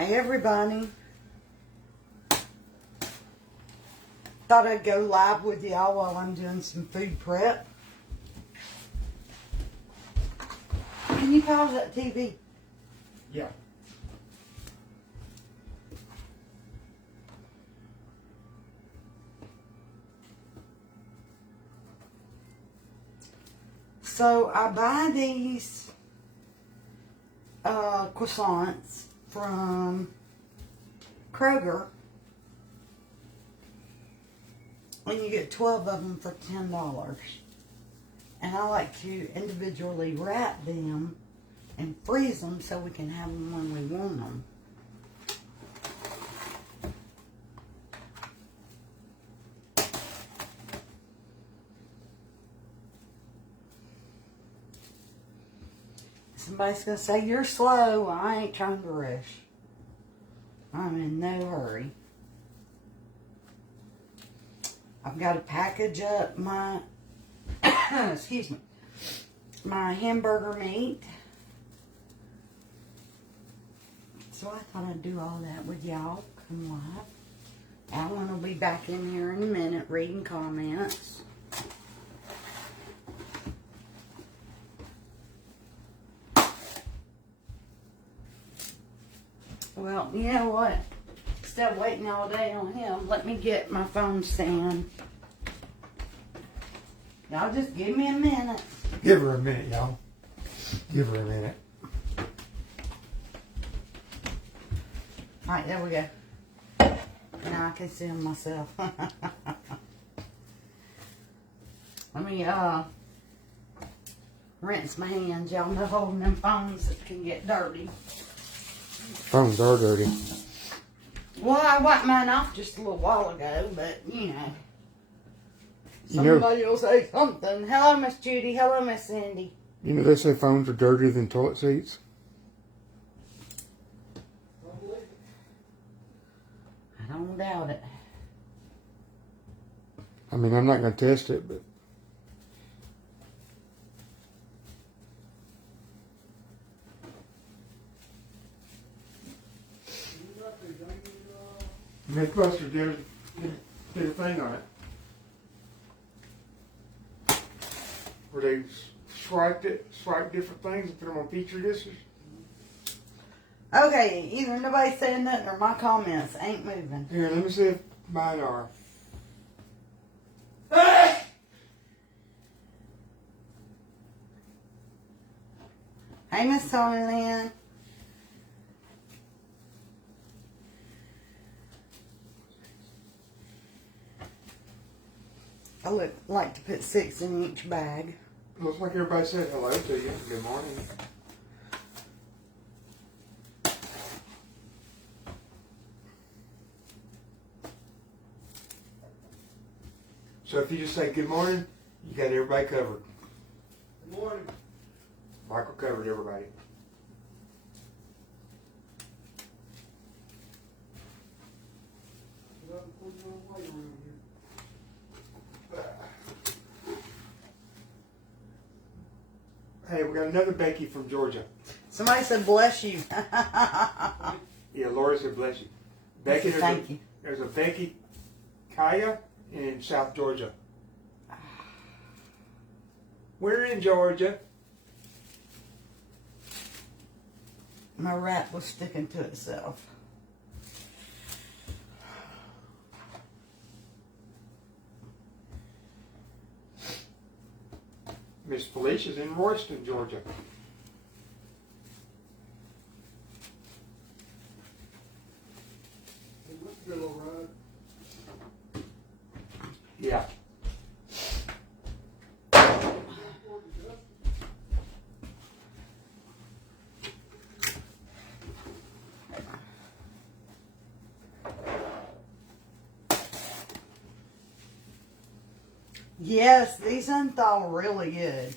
Hey everybody. Thought I'd go live with y'all while I'm doing some food prep. Can you pause that TV? Yeah. So I buy these croissants from Kroger, and you get 12 of them for $10. And I like to individually wrap them and freeze them so we can have them when we want them. Somebody's going to say, you're slow. I ain't trying to rush. I'm in no hurry. I've got to package up my, excuse me, my hamburger meat. So I thought I'd do all that with y'all. Come live. Alan will be back in here in a minute reading comments. Well, you know what? Instead of waiting all day on him, let me get my phone stand. Y'all just give me a minute. Give her a minute, y'all. Give her a minute. Alright, there we go. Now I can see them myself. Let me rinse my hands. Y'all know holding them phones that can get dirty. Phones are dirty. Well, I wiped mine off just a little while ago, but you know. Somebody will say something. Hello, Miss Judy. Hello, Miss Cindy. You know they say phones are dirtier than toilet seats? I don't doubt it. I mean, I'm not going to test it, but... Mythbusters did a thing on it. Where they swiped different things and put them on Petri dishes. Okay, either nobody's saying nothing or my comments ain't moving. Here, let me see if mine are. Hey, Miss Tony Lynn. I would like to put 6 in each bag. Looks like everybody said hello to you. Good morning. So if you just say good morning, you got everybody covered. Good morning. Michael covered everybody. Hey, we got another Becky from Georgia. Somebody said bless you. Yeah, Laura said bless you. Becky, Thank you. There's a Becky Kaya in South Georgia. We're in Georgia. My wrap was sticking to itself. Miss Felicia's in Royston, Georgia. Yeah. Yes, these unthaw really good.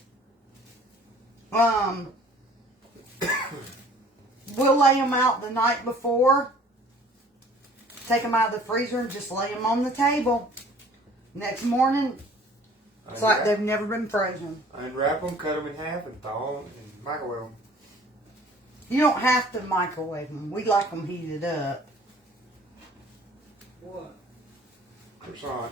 We'll lay them out the night before. Take them out of the freezer and just lay them on the table. Next morning, it's like they've never been frozen. Unwrap them, cut them in half, and thaw them, and microwave them. You don't have to microwave them. We like them heated up. What? Croissants.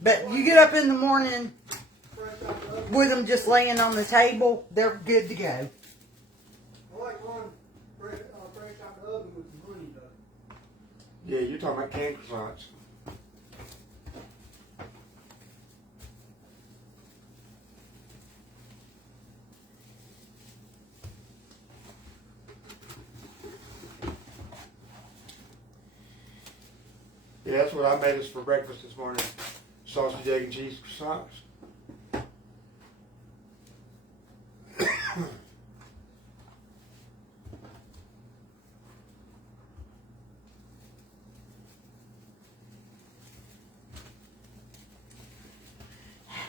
But you get up in the morning Fresh out the oven. with them just laying on the table, they're good to go. I like one fresh out the oven with some honey though. Yeah, you're talking about canned croissants. Yeah, that's what I made us for breakfast this morning. Sausage, egg, and cheese croissants.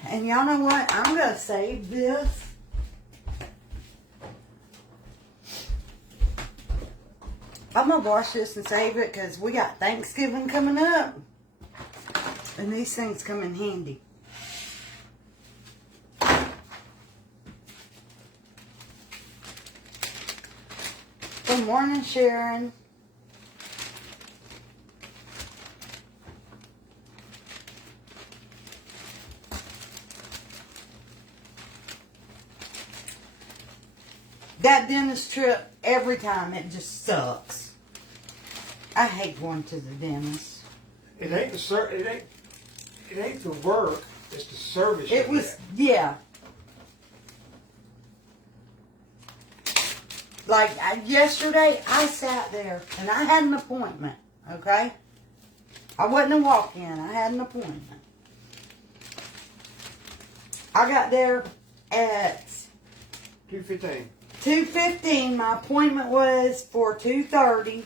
And y'all know what? I'm going to save this. I'm going to wash this and save it because we got Thanksgiving coming up. And these things come in handy. Good morning, Sharon. That dentist trip, every time, it just sucks. I hate going to the dentist. It ain't it ain't the work. It's the service. It was, yeah. Like yesterday, I sat there and I had an appointment. Okay, I wasn't a walk-in. I had an appointment. I got there at 2:15. 2:15. My appointment was for 2:30.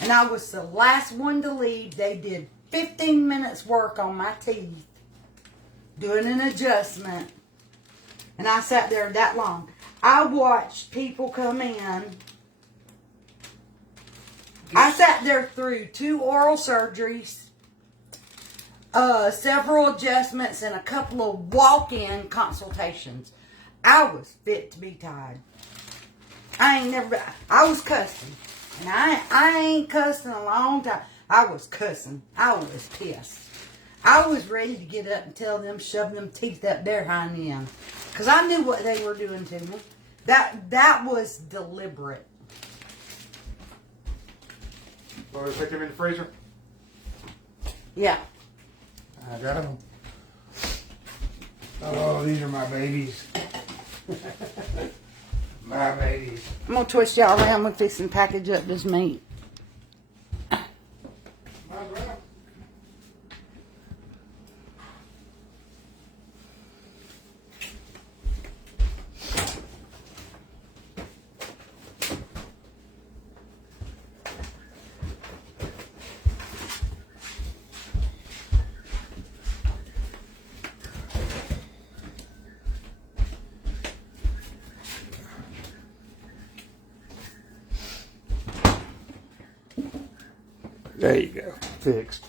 And I was the last one to leave. They did 15 minutes work on my teeth, doing an adjustment. And I sat there that long. I watched people come in. I sat there through 2 oral surgeries, several adjustments, and a couple of walk-in consultations. I was fit to be tied. I was cussing. And I ain't cussed in a long time. I was cussing. I was pissed. I was ready to get up and tell them, shove them teeth up their hind end. Because I knew what they were doing to me. That was deliberate. Want me to put them in the freezer? Yeah. I got them. Oh, these are my babies. My babies. I'm going to twist y'all around with this and package up this meat. Might as well. There you go. Fixed.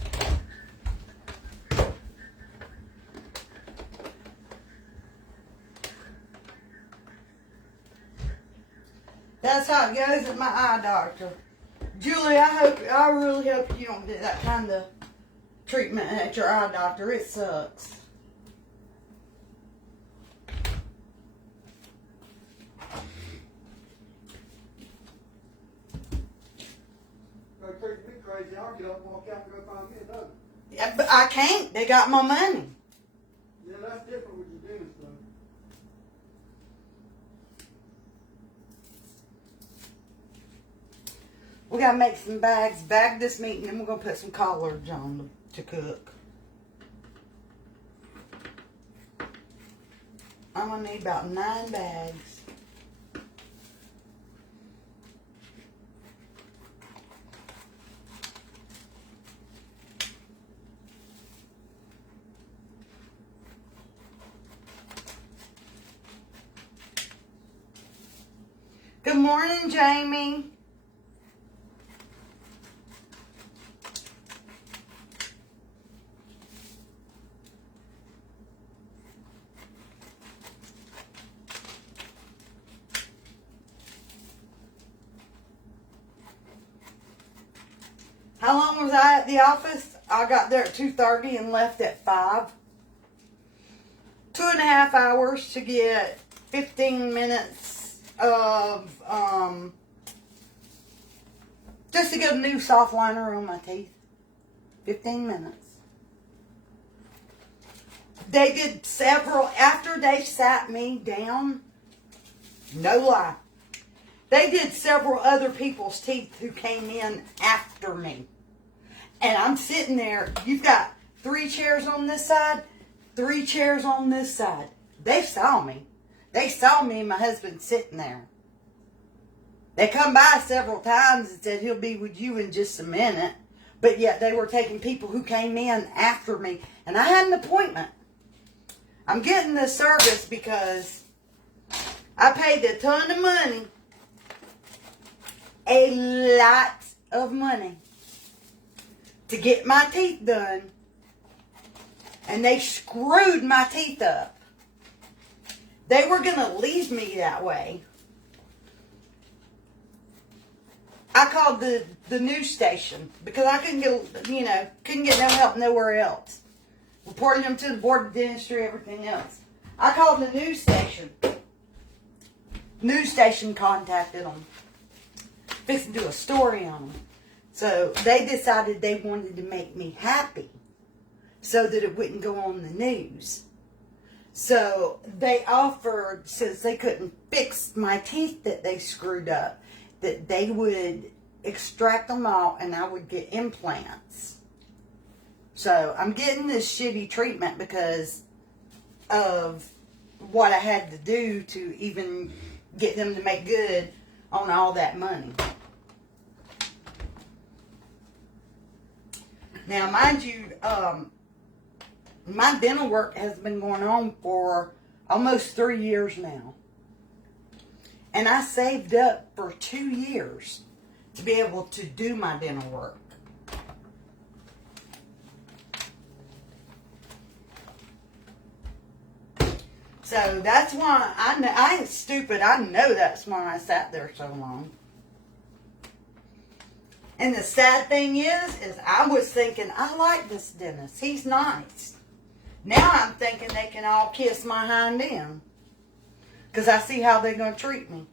That's how it goes at my eye doctor. Julie, I really hope you don't get that kind of treatment at your eye doctor. It sucks. They treat me crazy. I'll get up and walk out and go find me another. Yeah, but I can't. They got my money. Yeah, that's different with your dentist though. We gotta make some bags, bag this meat, and then we're gonna put some collards on to cook. I'm gonna need about 9 bags. Good morning, Jamie. How long was I at the office? I got there at 2:30 and left at 5. 2.5 hours to get 15 minutes of, just to get a new soft liner on my teeth. 15 minutes. They did several, after they sat me down, no lie, they did several other people's teeth who came in after me. And I'm sitting there, you've got 3 chairs on this side, 3 chairs on this side. They saw me. They saw me and my husband sitting there. They come by several times and said, he'll be with you in just a minute. But yet they were taking people who came in after me. And I had an appointment. I'm getting this service because I paid a ton of money. A lot of money. To get my teeth done. And they screwed my teeth up. They were going to leave me that way. I called the news station because I couldn't get, couldn't get no help nowhere else. Reported them to the board of dentistry, everything else. I called the news station. News station contacted them. Fixing to do a story on them. So they decided they wanted to make me happy so that it wouldn't go on the news. So they offered, since they couldn't fix my teeth that they screwed up, that they would extract them all and I would get implants. So I'm getting this shitty treatment because of what I had to do to even get them to make good on all that money. Now, mind you, my dental work has been going on for almost 3 years now. And I saved up for 2 years to be able to do my dental work. So that's why I ain't stupid. I know that's why I sat there so long. And the sad thing is I was thinking, I like this dentist. He's nice. Now I'm thinking they can all kiss my hind end. Because I see how they're going to treat me.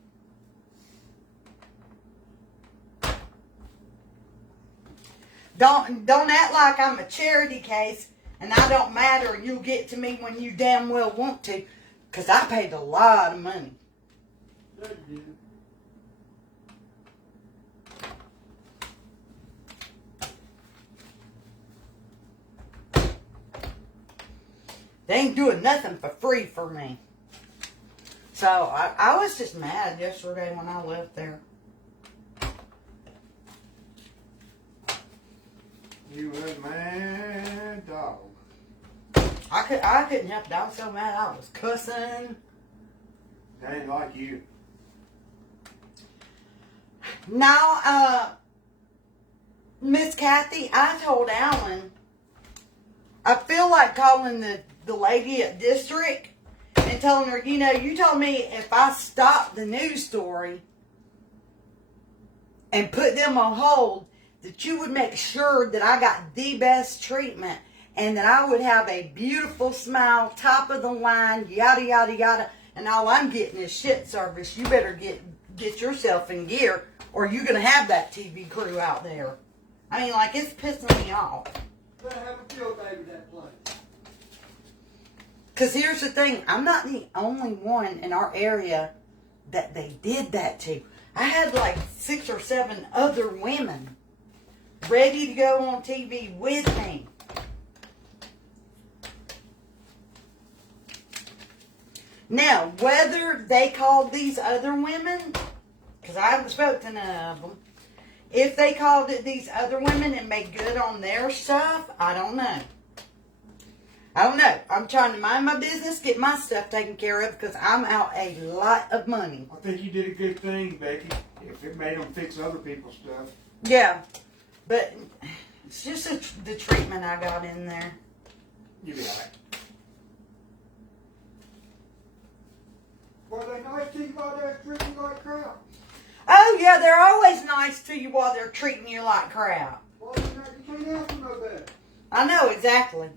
Don't act like I'm a charity case and I don't matter and you'll get to me when you damn well want to. Because I paid a lot of money. No, you didn't. They ain't doing nothing for free for me. So I was just mad yesterday when I left there. You a mad dog. I couldn't help it. I was so mad. I was cussing. They ain't like you. Now, Miss Kathy, I told Alan, I feel like calling the lady at district and telling her, you told me if I stopped the news story and put them on hold, that you would make sure that I got the best treatment and that I would have a beautiful smile, top of the line, yada, yada, yada. And all I'm getting is shit service. You better get yourself in gear or you're going to have that TV crew out there. I mean, like, it's pissing me off. Better have a field day with that place. Because here's the thing. I'm not the only one in our area that they did that to. I had like 6 or 7 other women ready to go on TV with me. Now, whether they called these other women, because I haven't spoken to none of them, if they called it these other women and made good on their stuff, I don't know. I don't know. I'm trying to mind my business, get my stuff taken care of, because I'm out a lot of money. I think you did a good thing, Becky, if it made them fix other people's stuff. Yeah, but it's just the treatment I got in there. You'll be alright. Were they nice to you while they were treating you like crap? Oh, yeah, they're always nice to you while they're treating you like crap. Well, ain't asked for no better. I know, exactly.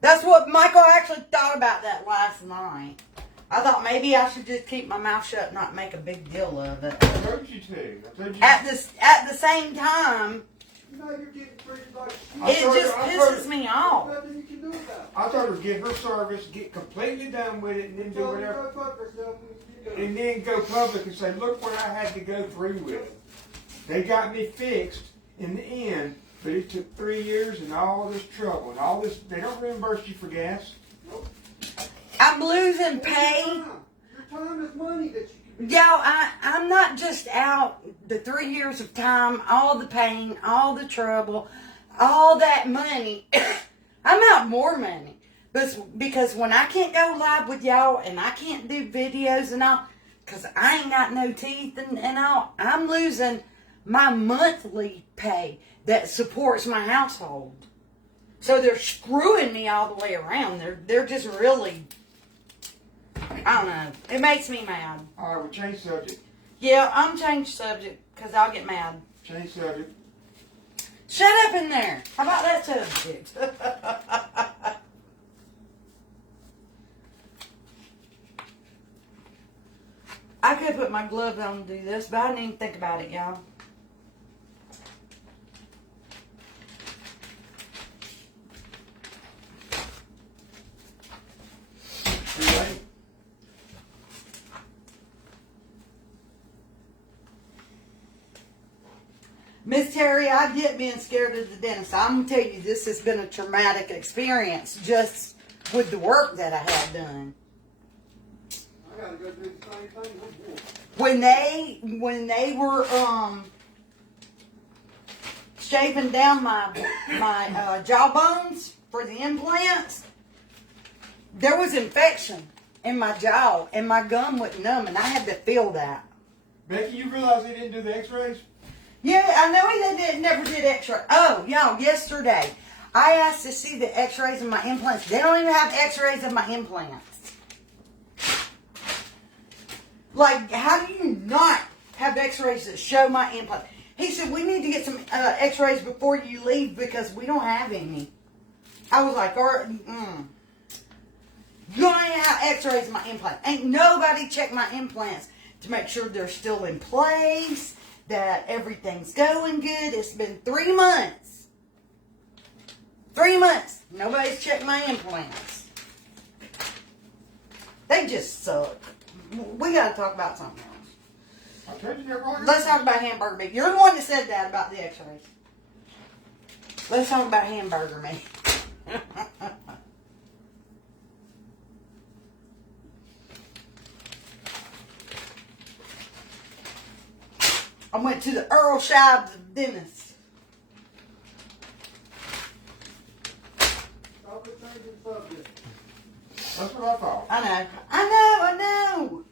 That's what Michael actually thought about that last night. I thought maybe I should just keep my mouth shut and not make a big deal of it. I told you to. I told you. At the same time, You know you're getting treated like it shit. just pisses me off. There's nothing you can do about it. I told her to get her service, get completely done with it, and then do Tell her to whatever. go fuck herself when you get done. And then go public and say, look what I had to go through with it. They got me fixed in the end, but it took 3 years and all this trouble and all this. They don't reimburse you for gas. Nope. I'm losing pay. Your time is money that you can be. Y'all, I'm not just out the 3 years of time, all the pain, all the trouble, all that money. I'm out more money. But because when I can't go live with y'all and I can't do videos and all, because I ain't got no teeth and all, I'm losing my monthly pay that supports my household. So they're screwing me all the way around. They're just really, I don't know. It makes me mad. All right, we'll change subject. Yeah, I'm change subject because I'll get mad. Change subject. Shut up in there. How about that subject? I could put my gloves on and do this, but I didn't even think about it, y'all. Too late. Miss Terry, I get being scared of the dentist. I'm going to tell you, this has been a traumatic experience just with the work that I had done. I gotta go do the same thing. Oh, boy. When they were shaving down my jawbones for the implants, there was infection in my jaw and my gum went numb and I had to feel that. Becky, you realize they didn't do the x-rays? Yeah, I know they never did x-ray. Oh, y'all, yesterday I asked to see the x-rays of my implants. They don't even have x-rays of my implants. Like, how do you not have x-rays that show my implant? He said, we need to get some x-rays before you leave because we don't have any. I was like, you ain't have x-rays of my implant. Ain't nobody checked my implants to make sure they're still in place, that everything's going good. It's been 3 months. 3 months. Nobody's checked my implants. They just suck. We gotta talk about something else. I told you they're wrong. Let's talk about hamburger meat. You're the one that said that about the x-rays. Let's talk about hamburger meat. I went to the Earl Shives dentist. Stop with changing subject. That's what I thought. I know.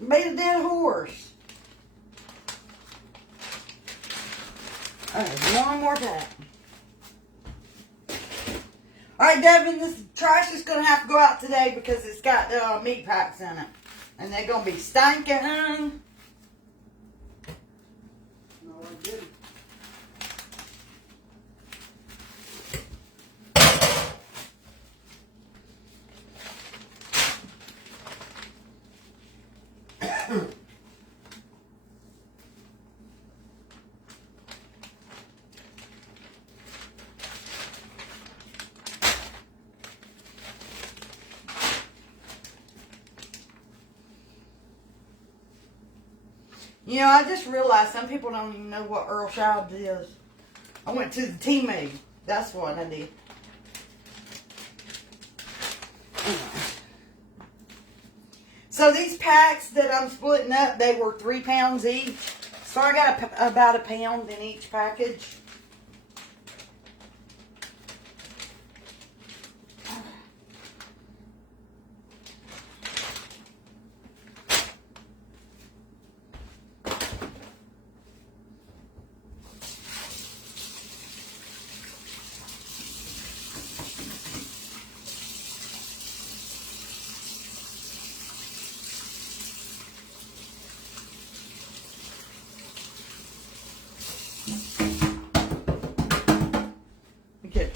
Made a dead horse. Okay, one more time. Alright, Devin, this trash is going to have to go out today because it's got meat packs in it. And they're going to be stinking. No, I didn't. You know, I just realized some people don't even know what Earl Shives is. I went to the T-Made. That's what I did. So these packs that I'm splitting up, they were 3 pounds each. So I got about a pound in each package.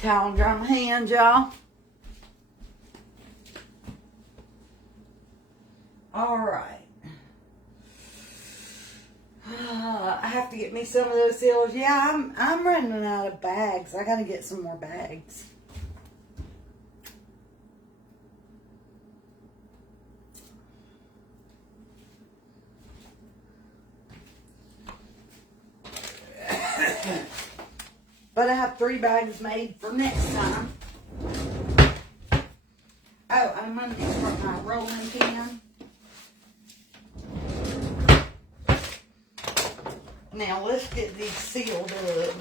towel and dry my hands, y'all. All right. I have to get me some of those sealers. Yeah, I'm running out of bags. I gotta get some more bags. But I have 3 bags made for next time. Oh, I'm gonna use my rolling pin. Now let's get these sealed up.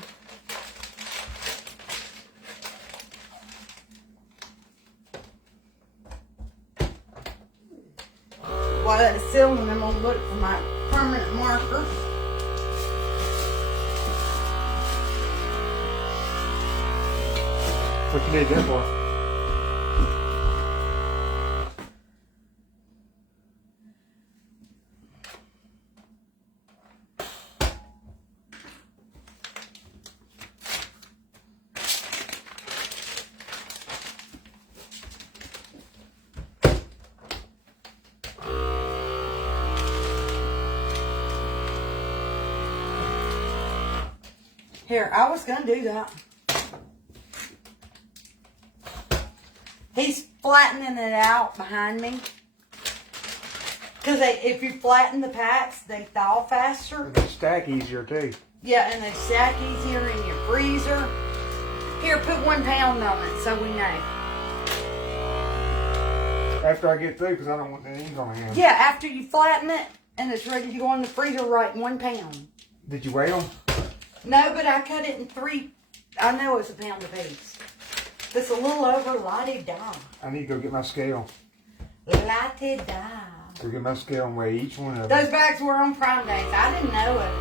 While that's sealing, I'm gonna look for my permanent marker. What you need that for? Here, I was gonna do that. He's flattening it out behind me. Because if you flatten the packs, they thaw faster. They stack easier too. Yeah, and they stack easier in your freezer. Here, put 1 pound on it so we know. After I get through, because I don't want the ink on my hands. Yeah, after you flatten it and it's ready to go in the freezer, write 1 pound. Did you weigh them? No, but I cut it in 3. I know it's a pound apiece. It's a little over la-di-da. I need to go get my scale. La-di-da. Go get my scale and weigh each one of them. Those bags were on Prime Days. I didn't know it.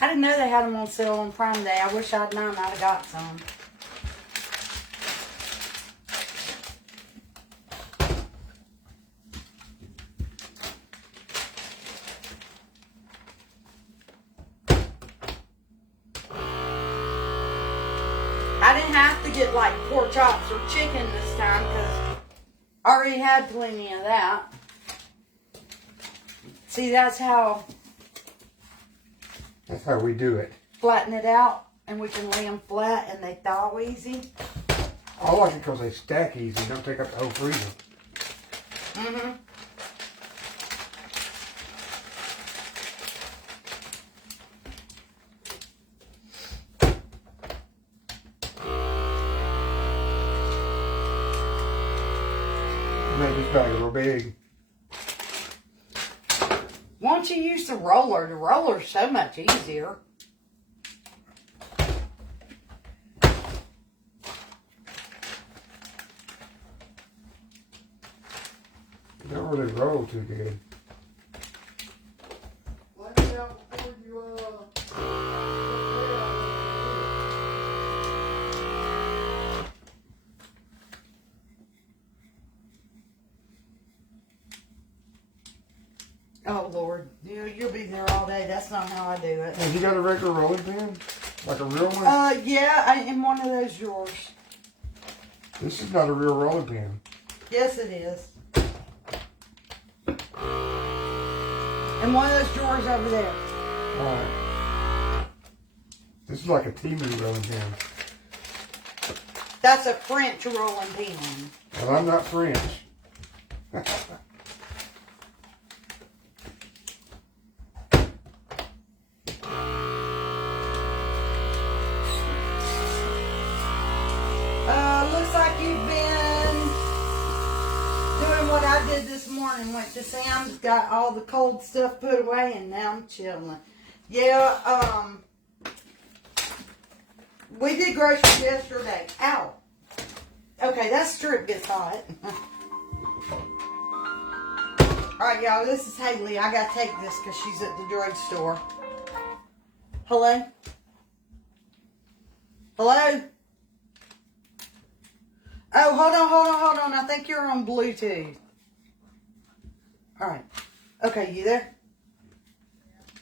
I didn't know they had them on sale on Prime Day. I wish I'd known. I'd have got some. I didn't have to get like pork chops or chicken this time because I already had plenty of that. See, that's how we do it. Flatten it out and we can lay them flat and they thaw easy. I like it because they stack easy. Don't take up the whole freezer. Mm-hmm. Make this bag a little big. Why don't you use the roller? The roller's so much easier. It don't really roll too good. Let me out before you, Oh, Lord. You'll be there all day. That's not how I do it. Have you got a regular rolling pin? Like a real one? Yeah, in one of those drawers. This is not a real rolling pin. Yes, it is. In one of those drawers over there. Alright. This is like a Timu rolling pin. That's a French rolling pin. Well, I'm not French. Looks like you've been doing what I did this morning. Went to Sam's, got all the cold stuff put away, and now I'm chilling. Yeah, we did groceries yesterday. Ow. Okay, that strip gets hot. Alright, y'all, this is Haley. I gotta take this because she's at the drugstore. Hello? Hello? Oh, hold on. I think you're on Bluetooth. Alright. Okay, you there?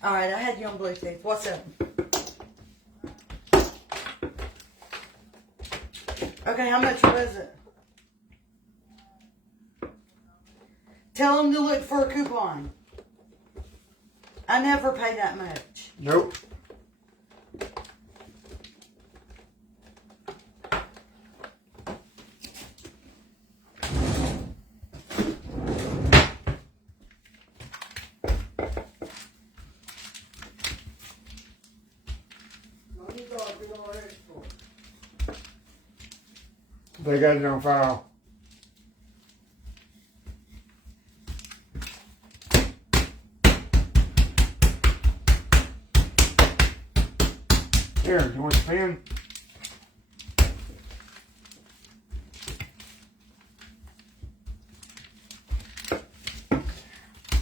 Alright, I had you on Bluetooth. What's up? Okay, how much was it? Tell them to look for a coupon. I never pay that much. Nope. They got it on file. Here, you want the pen?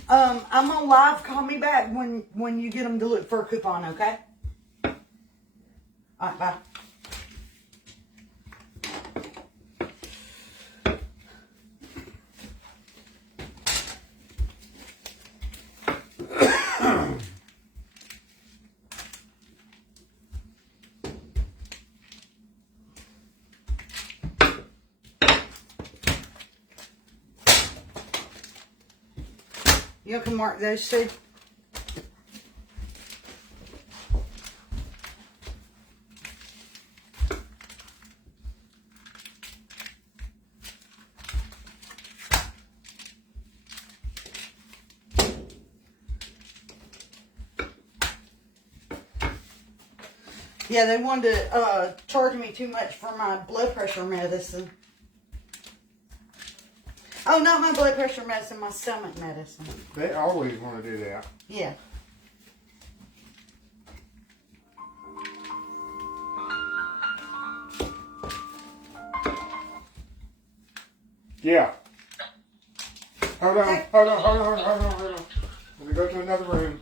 I'm on live. Call me back when you get them to look for a coupon, okay? All right, bye. You can mark those two. Yeah, they wanted to charge me too much for my blood pressure medicine. Oh, not my blood pressure medicine, my stomach medicine. They always want to do that. Yeah. Yeah. Hold on. Let me go to another room.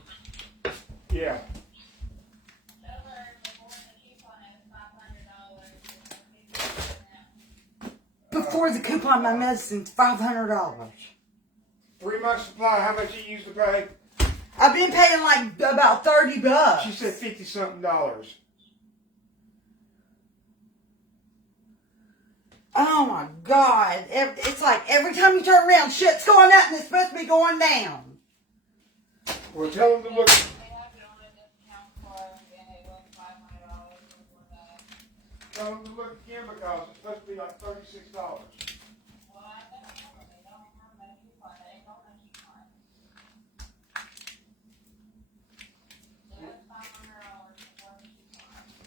Yeah. Before the coupon, my medicine's $500. 3 months supply. How much you used to pay? I've been paying like about $30. She said $50-something. Oh my God. It's like every time you turn around, shit's going up and it's supposed to be going down. Well, tell them to look. Tell them to look again because it's supposed to be like $36.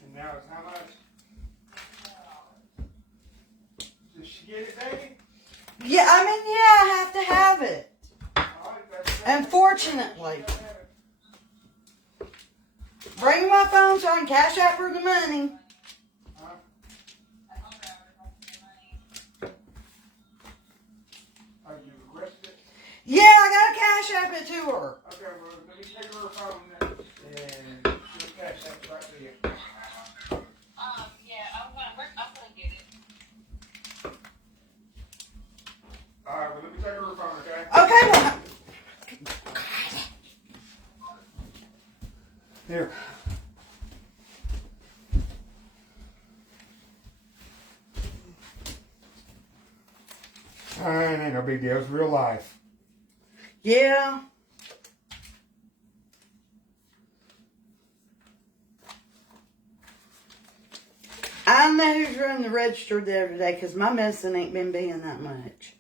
And now it's how much? Did she get it, baby? Yeah, I mean, yeah, I have to have it. Unfortunately. Bring my phone so I can cash out for the money. Yeah, I gotta cash app it to her. Okay, well, let me take her phone and she'll cash that right to you. Yeah, I'm gonna get it. Alright, well, let me take her phone, okay? Okay, well. Here. Alright, ain't no big deal. It's real life. Yeah. I know who's running the register the other day because my medicine ain't been being that much.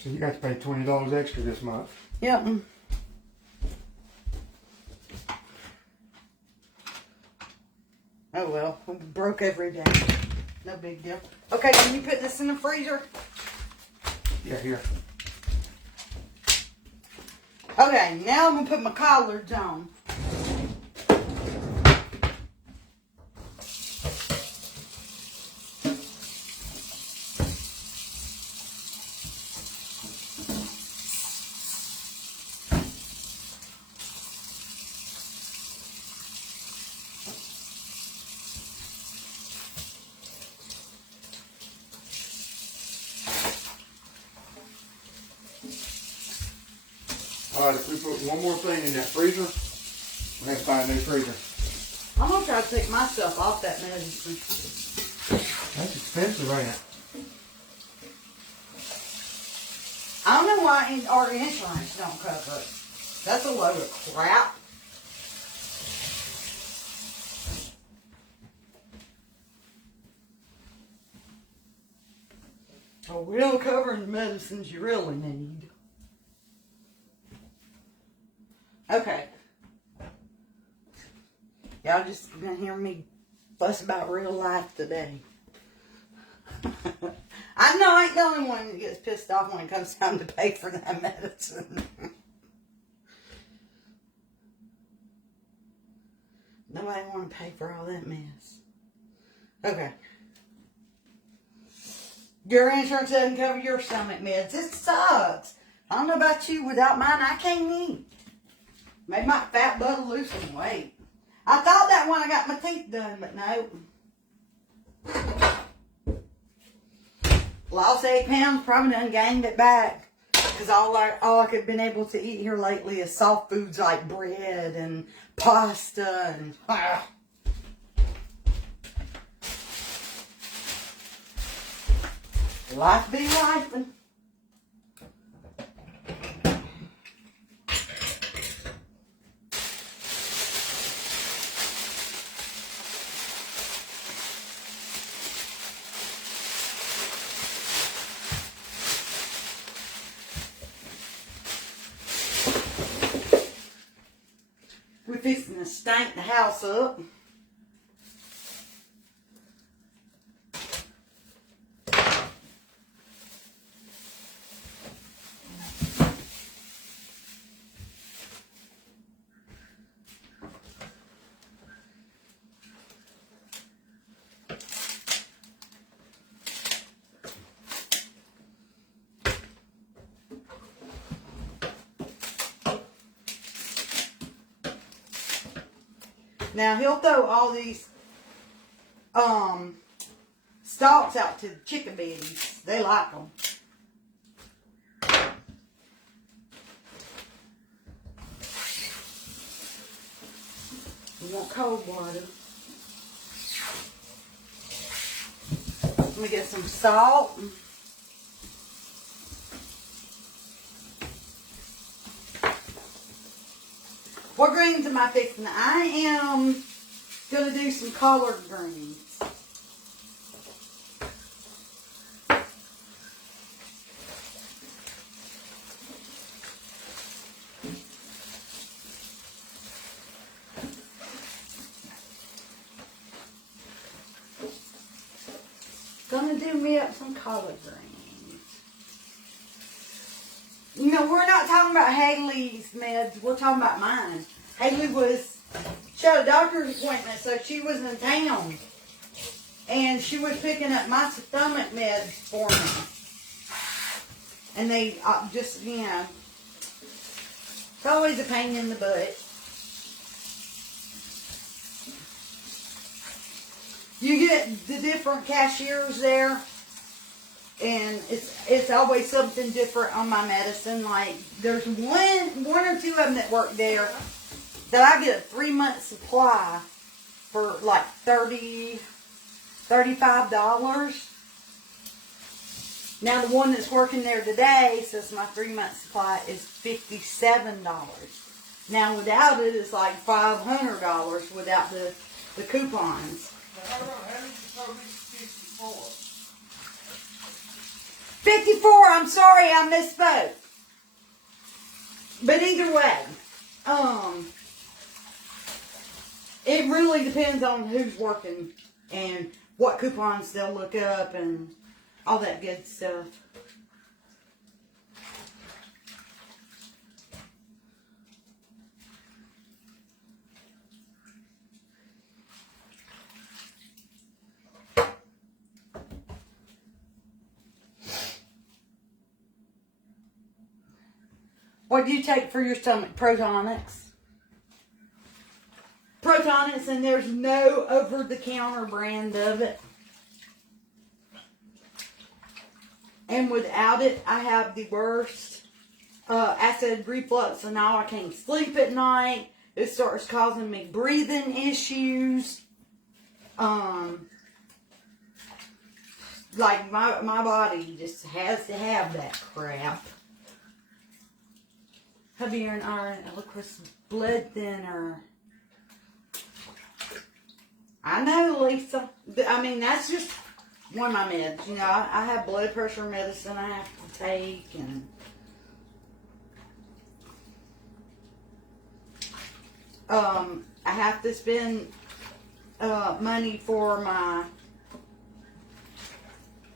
So you got to pay $20 extra this month. Yep. Oh well, I'm broke every day. No big deal. Okay, can you put this in the freezer? Yeah, here. Okay, now I'm going to put my collards on. Alright, if we put one more thing in that freezer, we're going to have to buy a new freezer. I'm gonna try to take myself off that medicine. That's expensive, ain't it? I don't know why our insurance don't cover it. That's a load of crap. Oh, we don't cover the medicines you really need. Okay. Y'all just gonna hear me fuss about real life today. I know I ain't the only one that gets pissed off when it comes time to pay for that medicine. Nobody want to pay for all that mess. Okay. Your insurance doesn't cover your stomach meds. It sucks. I don't know about you. Without mine, I can't eat. Made my fat butt lose some weight. I thought that when I got my teeth done, but no. Lost 8 pounds, probably done gained it back. Because all I could have been able to eat here lately is soft foods like bread and pasta and life be life. We're fixing to stank the house up. Now he'll throw all these stalks out to the chicken biddies. They like them. You want cold water? Let me get some salt. What greens am I fixing? I am going to do some collard greens. Gonna do me up some collard greens. You know, we're not talking about Haley's meds. We're talking about mine. Haley she had a doctor's appointment, so she was in town. And she was picking up my stomach meds for me. And they just, you know, it's always a pain in the butt. You get the different cashiers there. And it's always something different on my medicine. Like, there's one or two of them that work there that I get a 3-month supply for like $35. Now, the one that's working there today says my 3-month supply is $57. Now, without it, it's like $500 without the coupons. How did you tell me 54? 54, I'm sorry, I misspoke. But either way, it really depends on who's working and what coupons they'll look up and all that good stuff. What do you take for your stomach? Protonics. Protonics, and there's no over-the-counter brand of it. And without it, I have the worst acid reflux, and now I can't sleep at night. It starts causing me breathing issues. Like my body just has to have that crap. Heavy iron, Eloquist blood thinner. I know, Lisa. I mean, that's just one of my meds. You know, I have blood pressure medicine I have to take, and I have to spend money for my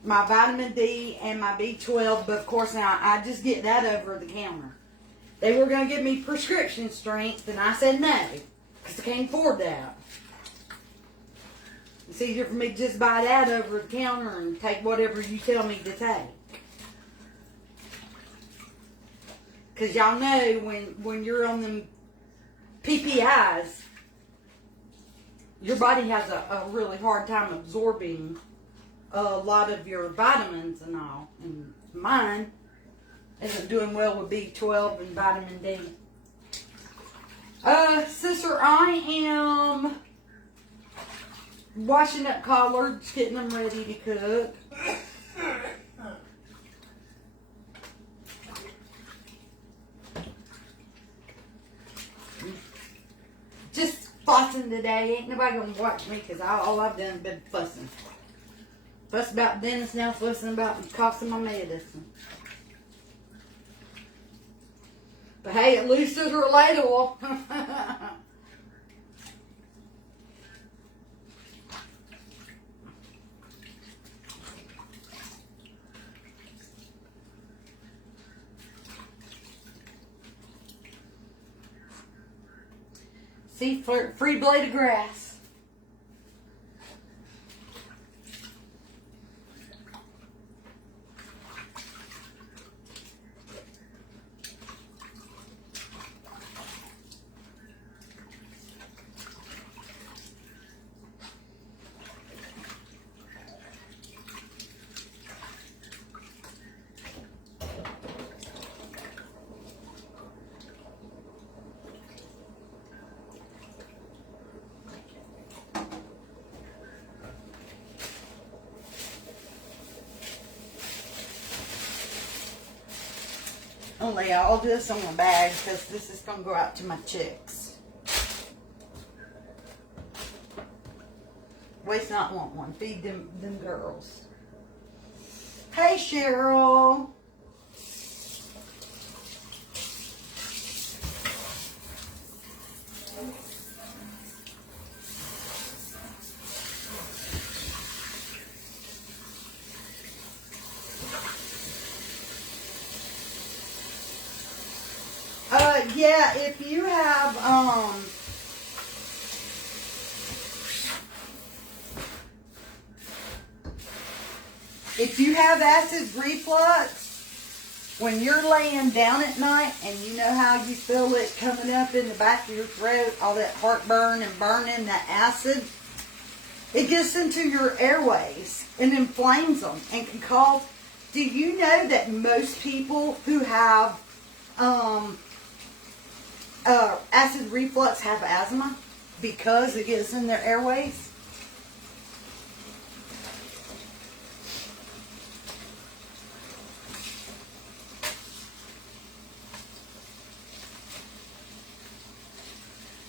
vitamin D and my B12, but of course now I just get that over the counter. They were going to give me prescription strength, and I said no, because I can't afford that. It's easier for me to just buy that over the counter and take whatever you tell me to take. Because y'all know when you're on them PPIs, your body has a really hard time absorbing a lot of your vitamins and all. And mine isn't doing well with B12 and vitamin D. Sister, I am washing up collards, getting them ready to cook. Just fussing today. Ain't nobody gonna watch me because all I've done is been fussing. Fuss about dentists now, fussing about the cost of my medicine. But hey, at least it's relatable. See, free blade of grass. I'll lay all this on my bag because this is going to go out to my chicks. Waste not, want one. Feed them girls. Hey, Cheryl. Yeah, if you have, acid reflux, when you're laying down at night and you know how you feel it coming up in the back of your throat, all that heartburn and burning, that acid, it gets into your airways and inflames them and can cause, do you know that most people who have, acid reflux have asthma because it gets in their airways?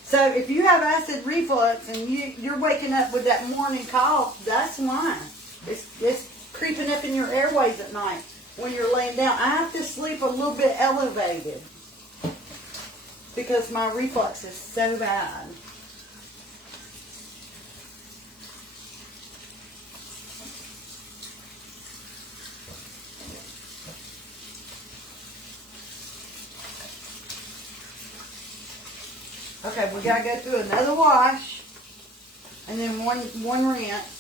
So if you have acid reflux and you're waking up with that morning cough, that's why. It's creeping up in your airways at night when you're laying down. I have to sleep a little bit elevated because my reflux is so bad. Okay, we gotta go through another wash and then one rinse.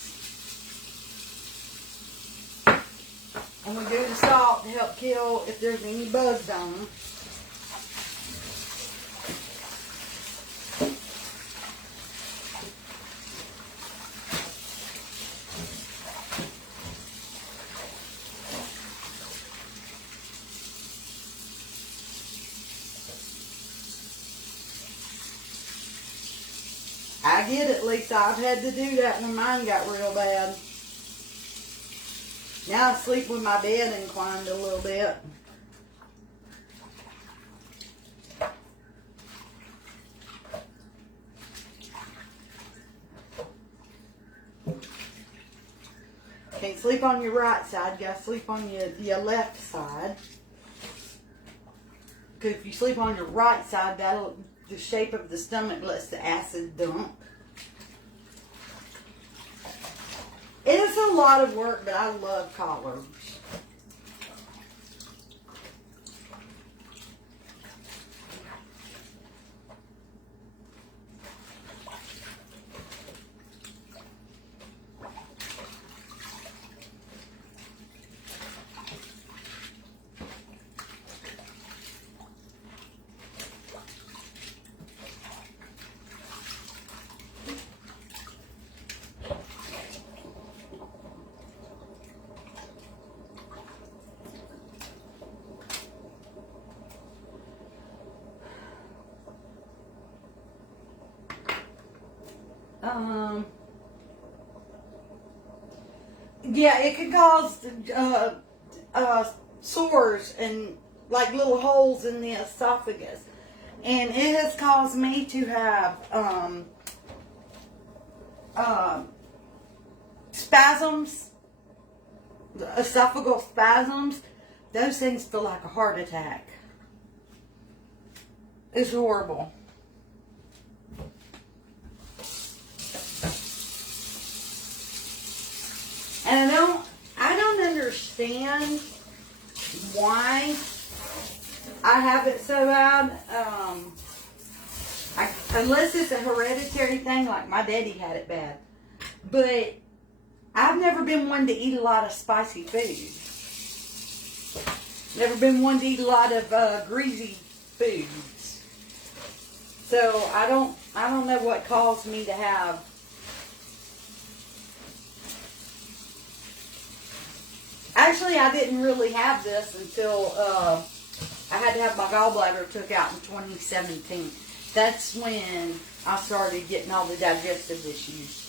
And we do the salt to help kill if there's any bugs on them. I get it, Lisa. I've had to do that when mine got real bad. Now I sleep with my bed inclined a little bit. Can't sleep on your right side. You gotta sleep on your left side. Because if you sleep on your right side, the shape of the stomach lets the acid dump. It is a lot of work, but I love collards. Yeah, it could cause sores and like little holes in the esophagus, and it has caused me to have spasms, esophageal spasms. Those things feel like a heart attack. It's horrible. And I don't understand why I have it so bad. Unless it's a hereditary thing, like my daddy had it bad. But I've never been one to eat a lot of spicy food. Never been one to eat a lot of greasy foods. So I don't know what caused me to have. Actually, I didn't really have this until I had to have my gallbladder took out in 2017. That's when I started getting all the digestive issues.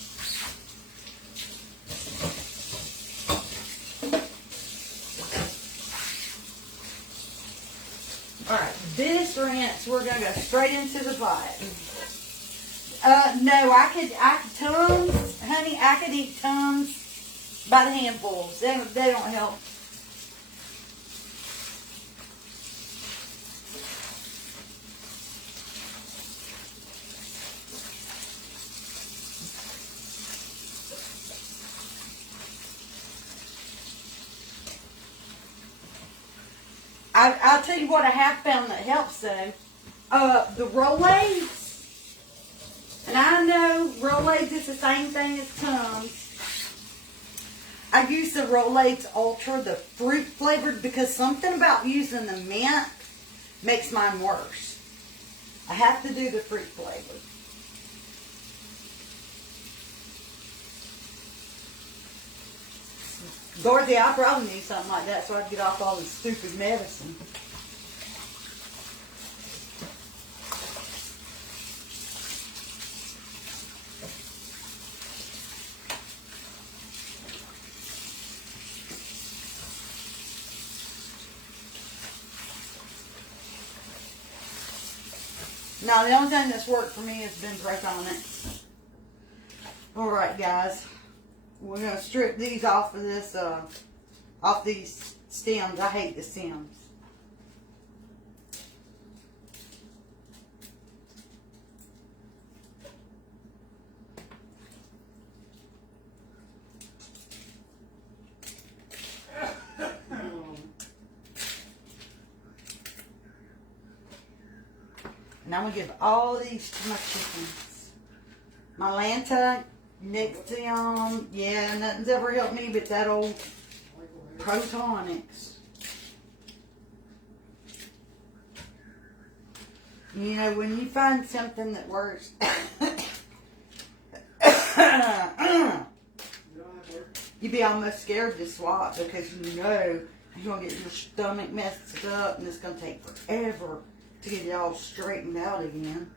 Alright, this rinse, we're going to go straight into the pot. No, I could Tums, honey, I could eat Tums by the handfuls. They don't help. I'll tell you what I have found that helps though. The Rolaids. And I know Rolaids is the same thing as Tums. I use the Rolaids Ultra, the fruit flavored, because something about using the mint makes mine worse. I have to do the fruit flavored. Dorothy, I probably need something like that so I can get off all this stupid medicine. Now, the only thing that's worked for me has been Protonix. Alright, guys. We're going to strip these off of this, off these stems. I hate the stems. And I'm going to give all these to my chickens. My Lanta, Nexium, yeah, nothing's ever helped me but that old Protonix. You know, when you find something that works, you'd be almost scared to swap because you know you're going to get your stomach messed up and it's going to take forever to get it all straightened out again.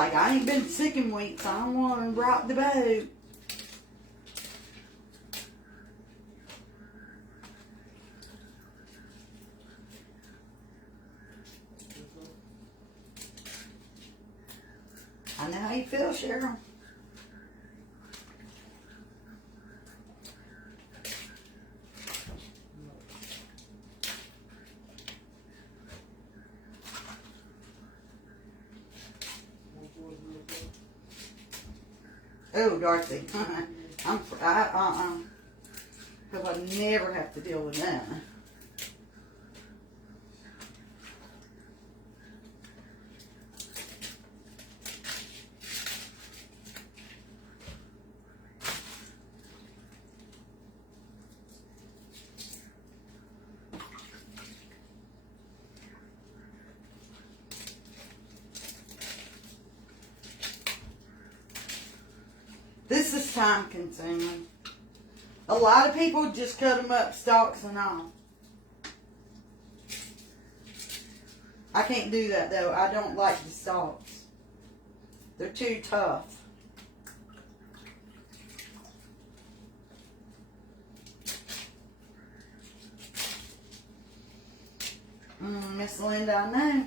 like, I ain't been sick in weeks. I don't want to rock the boat. I know how you feel, Cheryl. Oh, Darcy. Hope I never have to deal with that. This is time consuming. A lot of people just cut them up, stalks and all. I can't do that though. I don't like the stalks. They're too tough. Miss Linda, I know.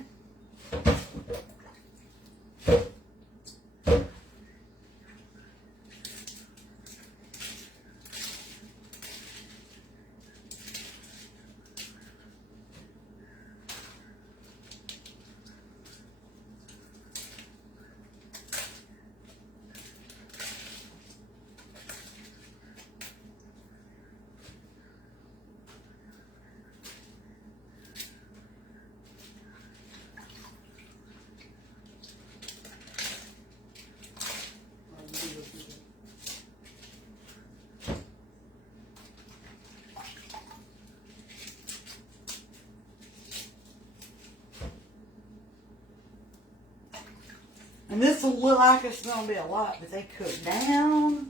And this will look like it's going to be a lot, but they cook down.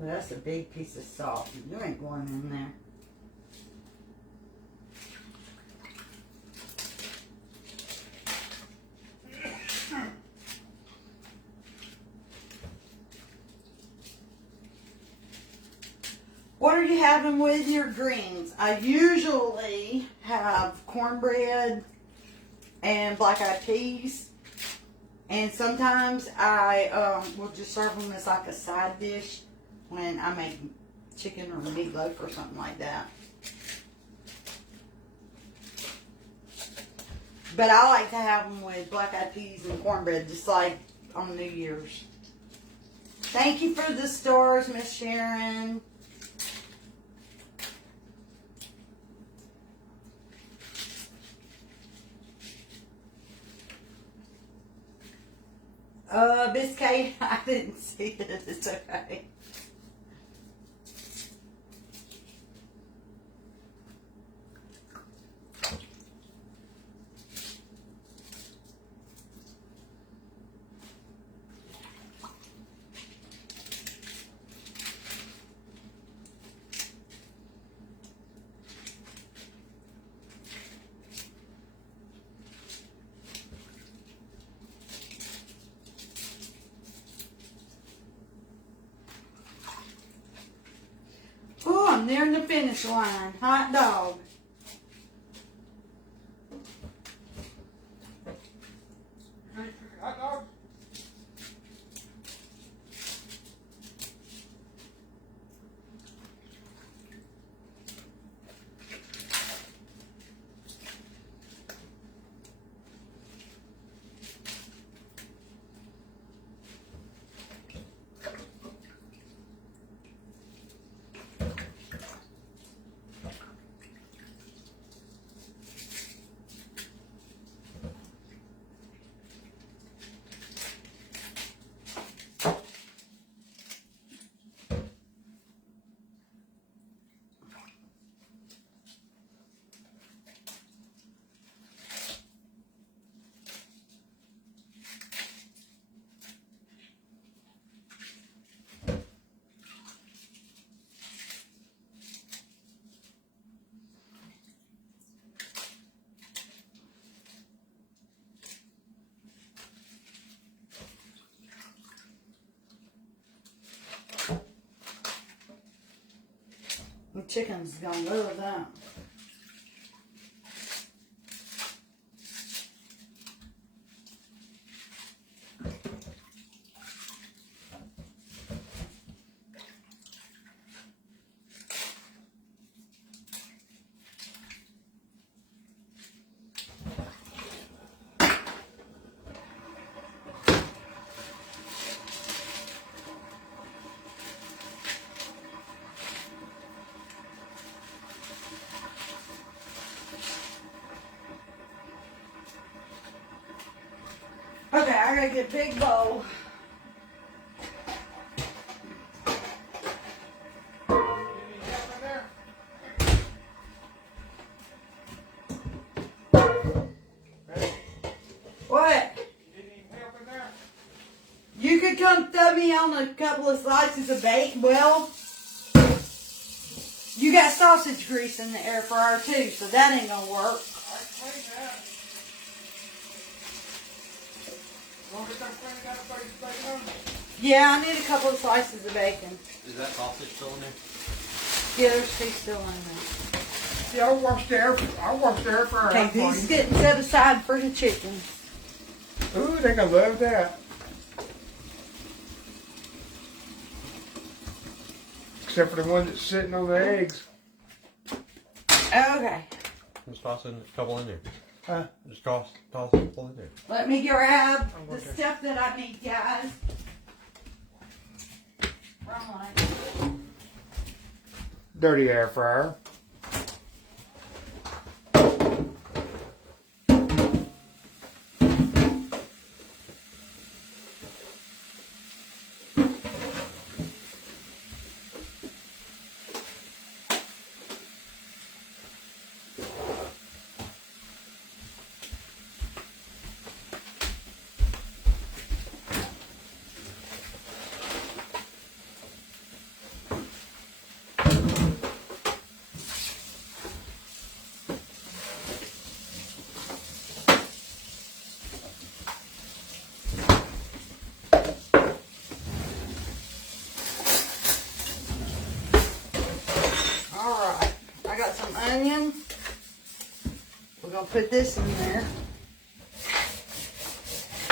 Well, that's a big piece of salt. You ain't going in there. What are you having with your greens? I usually have cornbread and black-eyed peas. And sometimes I will just serve them as like a side dish when I make chicken or meatloaf or something like that. But I like to have them with black-eyed peas and cornbread, just like on New Year's. Thank you for the stars, Miss Sharon. Biscay, I didn't see it. It's okay. Oh, I'm nearing the finish line. Hot dog. Hot dogs? chickens gonna love them. Okay, I gotta get a big bowl. What? You could come throw me on a couple of slices of bacon. Well, you got sausage grease in the air fryer too, so that ain't gonna work. Yeah, I need a couple of slices of bacon. Is that sausage still in there? Yeah, there's two still in there. See, I washed the air fryer. Okay, out for these you. getting set aside for the chickens. Ooh, they gonna love that. Except for the one that's sitting on the eggs. Okay, Just toss in a couple in there. Huh? Just toss a couple in there. let me grab the okay. stuff that I need, guys. Wrong line. Dirty air fryer. Alright, I got some onions. We're gonna put this in there.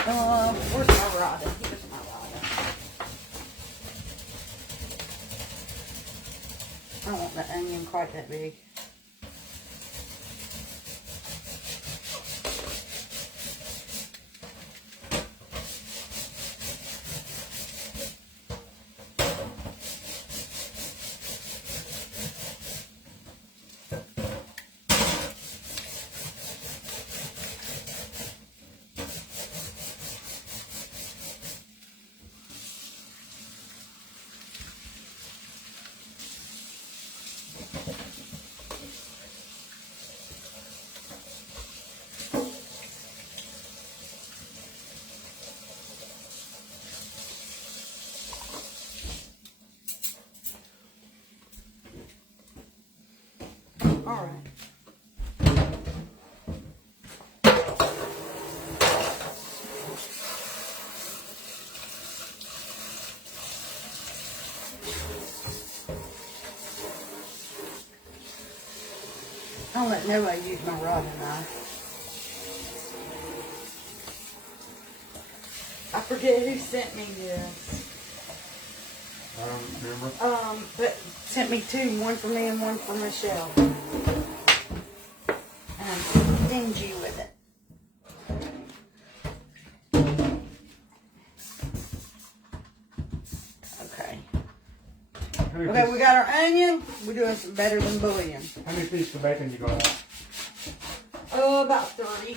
Where's my rada? Here's my rada. I don't want the onion quite that big. Alright. I don't let nobody use my rod and knife. I forget who sent me this. I don't remember. But sent me two, one for me and one for Michelle. And I'm stingy with it. Okay. Okay, we got our onion. We're doing some better than bouillon. How many pieces of bacon you gonna have? Oh, about 30.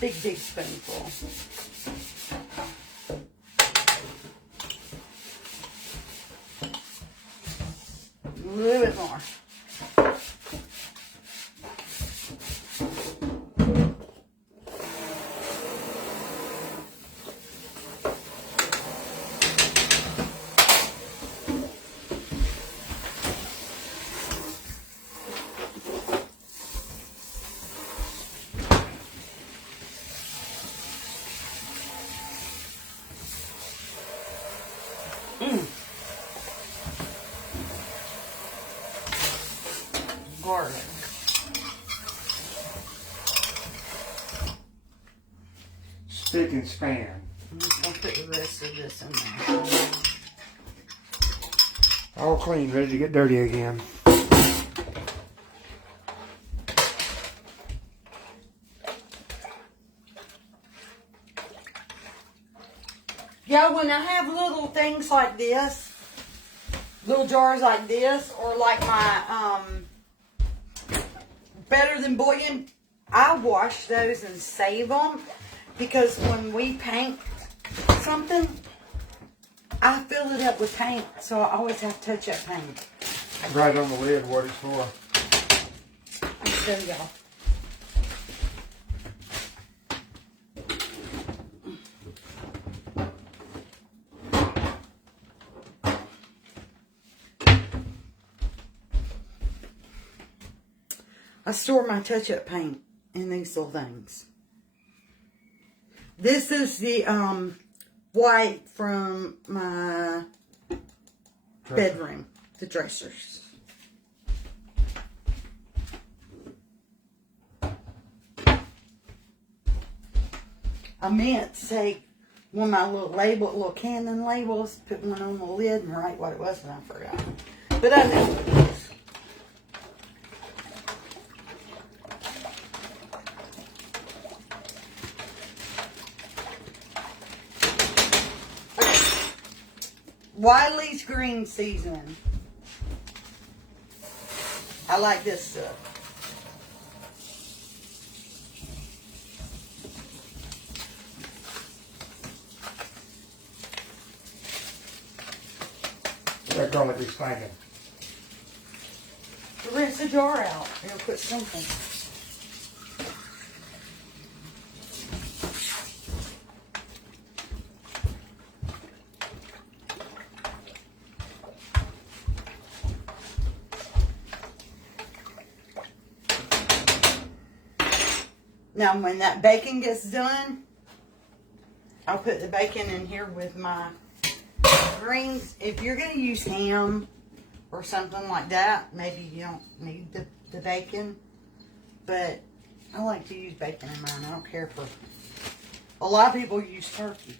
Big spoonful. A little bit more. spick and span. I'm just gonna put the rest of this in there. All clean, ready to get dirty again. Yeah, when I have little things like this, little jars like this, or like my Better Than Bullion, I wash those and save them, because when we paint something, I fill it up with paint, so I always have touch-up paint. Right on the lid what it's for. I'll show y'all. I store my touch-up paint in these little things. This is the white from my bedroom, the dressers. I meant to take one of my little Canon labels, put one on the lid and write what it was, and I forgot. But I know what it is. Wiley's green seasoning. I like this stuff. That garlic is stinking. Rinse the jar out. It'll put something. Now, when that bacon gets done, I'll put the bacon in here with my greens. If you're going to use ham or something like that, maybe you don't need the bacon. But I like to use bacon in mine. I don't care for... A lot of people use turkey.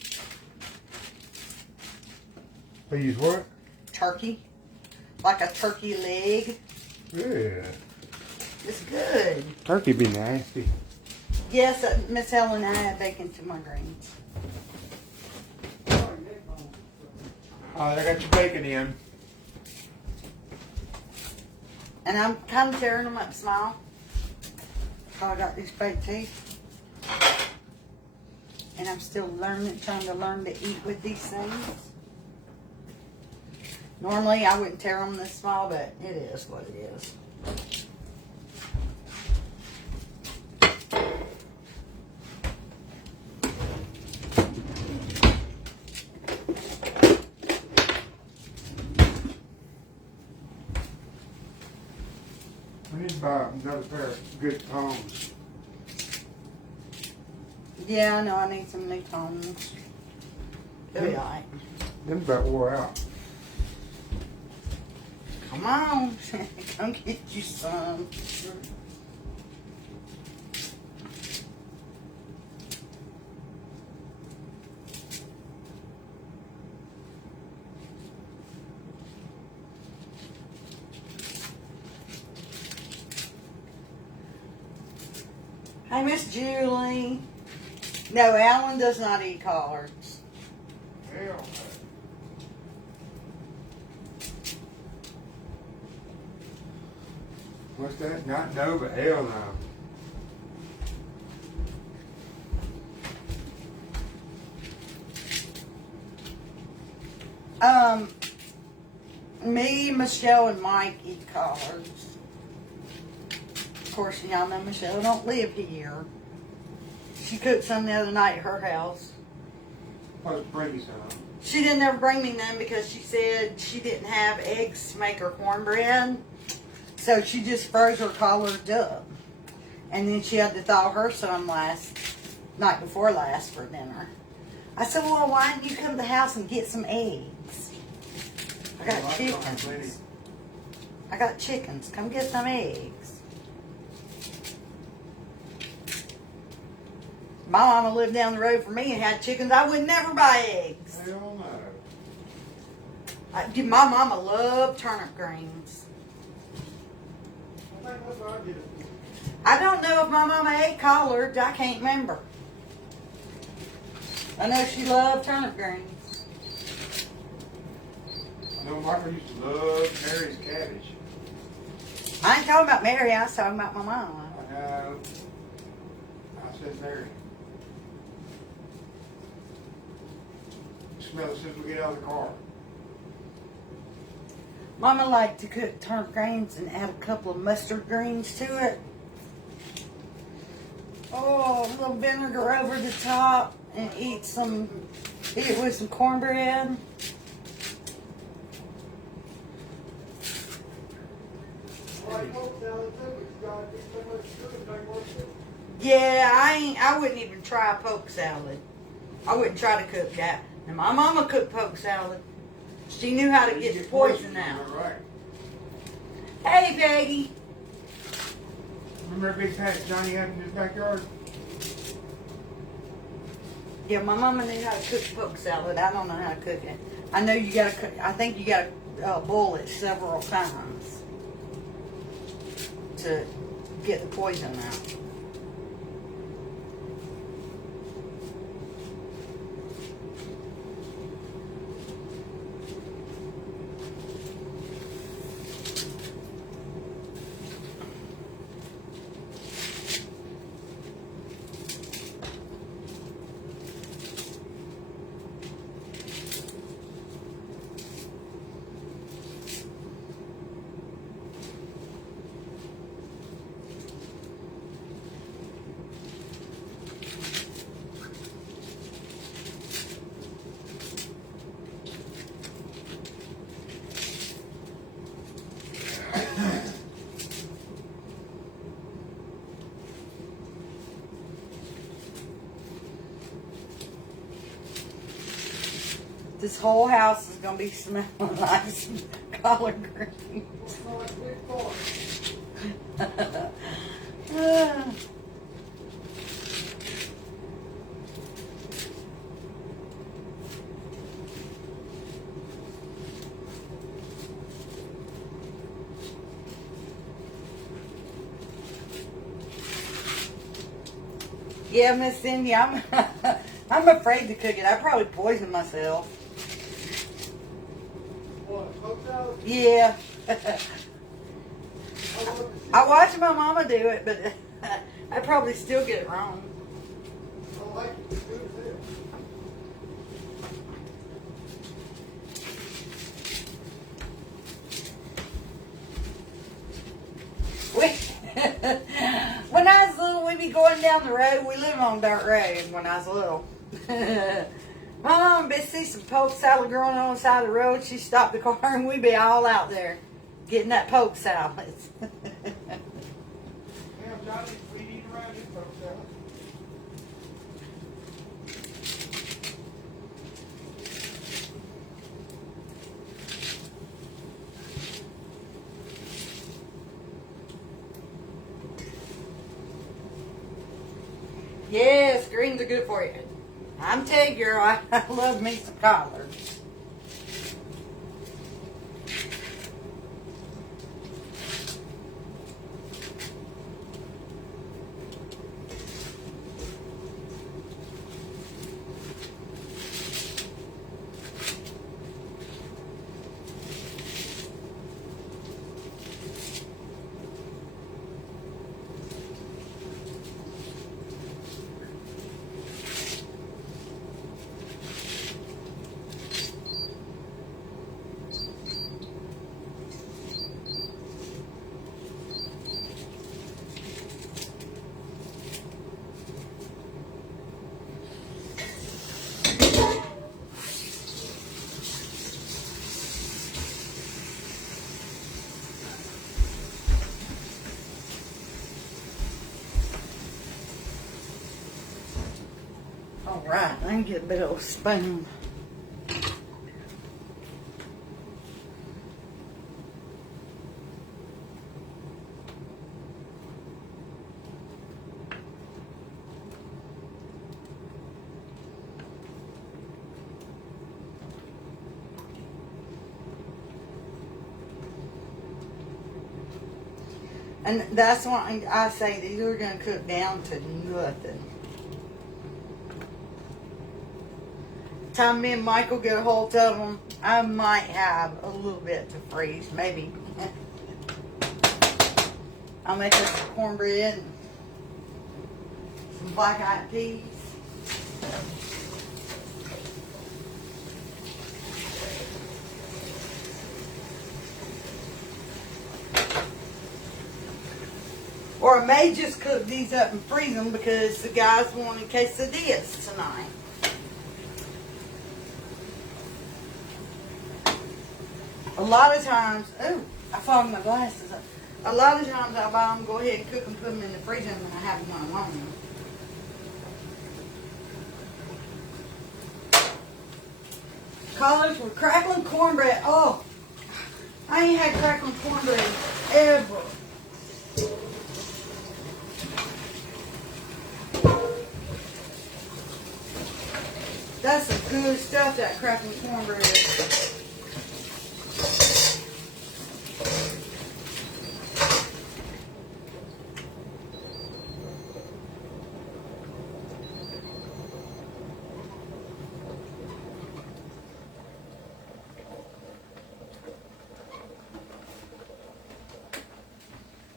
They use what? Turkey. Like a turkey leg. Yeah. It's good. Turkey be nasty. Yes, Miss Helen, I add bacon to my greens. Alright, I got your bacon in. And I'm kind of tearing them up small. So I got these fake teeth. And I'm still learning, trying to learn to eat with these things. Normally I wouldn't tear them this small, but it is what it is. I need to buy another pair of good tongs. Yeah, I know I need some new tongs. They'll be alright. Them about wore out. Come on, come get you some. Hey, Miss Julie. No, Alan does not eat collards. Hell no. What's that? Not no, but hell no. Me, Michelle, and Mike eat collards. Of course, y'all know Michelle don't live here. She cooked some the other night at her house. Let's bring you some. She didn't ever bring me none because she said she didn't have eggs to make her cornbread. So she just froze her collards up. And then she had to thaw her some night before last for dinner. I said, well, why didn't you come to the house and get some eggs? I got chickens. I got chickens. Come get some eggs. My mama lived down the road from me and had chickens. I would never buy eggs. Hell no. My mama loved turnip greens. I think that's what I did. I don't know if my mama ate collards. I can't remember. I know she loved turnip greens. I know Michael used to love Mary's cabbage. I ain't talking about Mary. I was talking about my mama. I know. I said Mary. Smell it as soon as we get out of the car. Mama liked to cook turnip greens and add a couple of mustard greens to it. Oh, a little vinegar over the top and eat it with some cornbread. I like poke salad too, but you gotta get so much sugar to make work it. Yeah, I wouldn't even try a poke salad. I wouldn't try to cook that. And my mama cooked poke salad. She knew how to get the poison out. Right. Hey, Peggy. Remember that big patch Johnny had in his backyard? Yeah, my mama knew how to cook poke salad. I don't know how to cook it. I know you gotta cook. I think you gotta boil it several times to get the poison out. This whole house is gonna be smelling like some collard greens. It's not like big farm. Yeah, Miss Cindy, I'm I'm afraid to cook it. I probably poison myself. What, poke salad? Yeah. I love to see I watch my mama do it, but I probably still get it wrong. I don't like it. It's good as hell. When I was little, we'd be going down the road. We lived on dirt road when I was little. My mom would see some poke salad growing on the side of the road. She'd stop the car and we'd be all out there getting that poke salad. Damn, Johnny, we eat around his poke salad. Yes, greens are good for you. I'm telling you, girl, I love me some collards. All right, I can get a bit of a spoon. And that's why I say these are going to cook down to nothing. Time me and Michael get a hold of them, I might have a little bit to freeze, maybe. I'll make us some cornbread and some black-eyed peas. Or I may just cook these up and freeze them because the guys wanted quesadillas tonight. A lot of times, oh, I fogged my glasses up. A lot of times I buy them, go ahead and cook them, put them in the freezer, and I have them when I want them. Collards with crackling cornbread. Oh, I ain't had crackling cornbread ever. That's some good stuff, that crackling cornbread.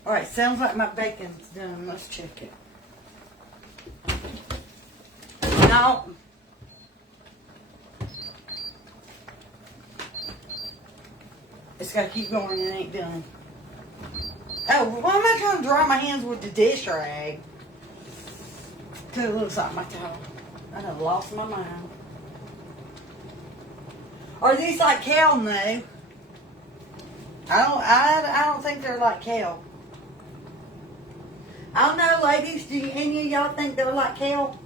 All right, sounds like my bacon's done. Let's check it. Now, it's got to keep going. It ain't done. Oh, why am I trying to dry my hands with the dish rag? Because it looks like my towel. I done lost my mind. Are these like kale? No. I don't think they're like kale. I don't know, ladies. Do any of y'all think they're like kale?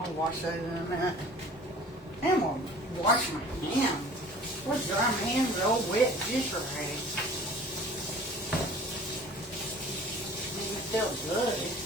I'll wash those in a minute. And I'm gonna wash my hands. What's dry my hands with old wet dish rag? It feels good.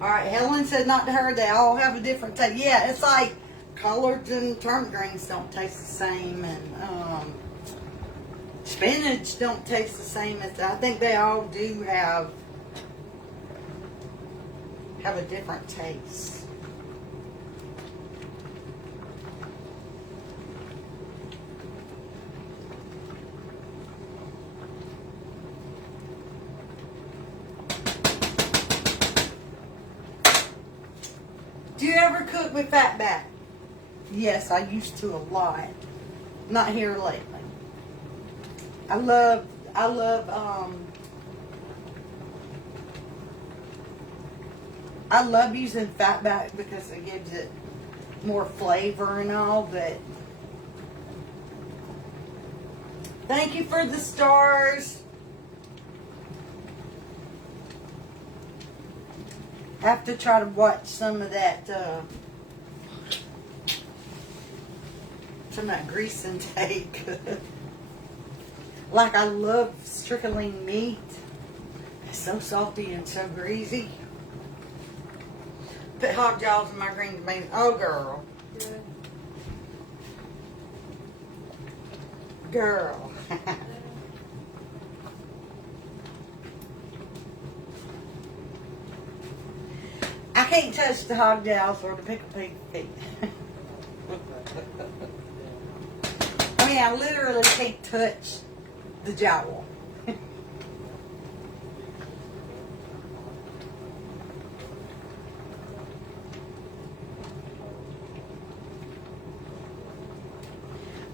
Alright, Helen said not to her, they all have a different taste. Yeah, it's like collards and turnip greens don't taste the same, and spinach don't taste the same. I think they all do have a different taste. Do you ever cook with fatback? Yes, I used to a lot. Not here lately. I love using fatback because it gives it more flavor and all, but thank you for the stars. Have to try to watch some of that grease intake. Like I love strickling meat. It's so salty and so greasy. Put hot jaws in my green beans. Oh, girl. Girl. I can't touch the hog jowl or the pickled pig feet. I mean, I literally can't touch the jowl.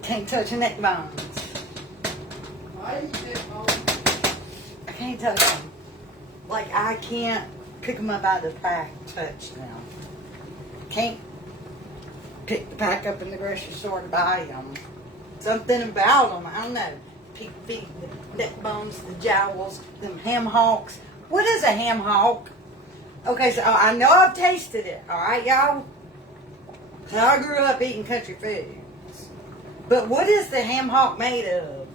Can't touch the neck bones. I can't touch them. Like, I can't pick them up out of the pack and touch them. Can't pick the pack up in the grocery store to buy them. Something about them, I don't know. Pig feet, the neck bones, the jowls, them ham hocks. What is a ham hock? Okay, so I know I've tasted it, alright, y'all? So I grew up eating country foods. But what is the ham hock made of?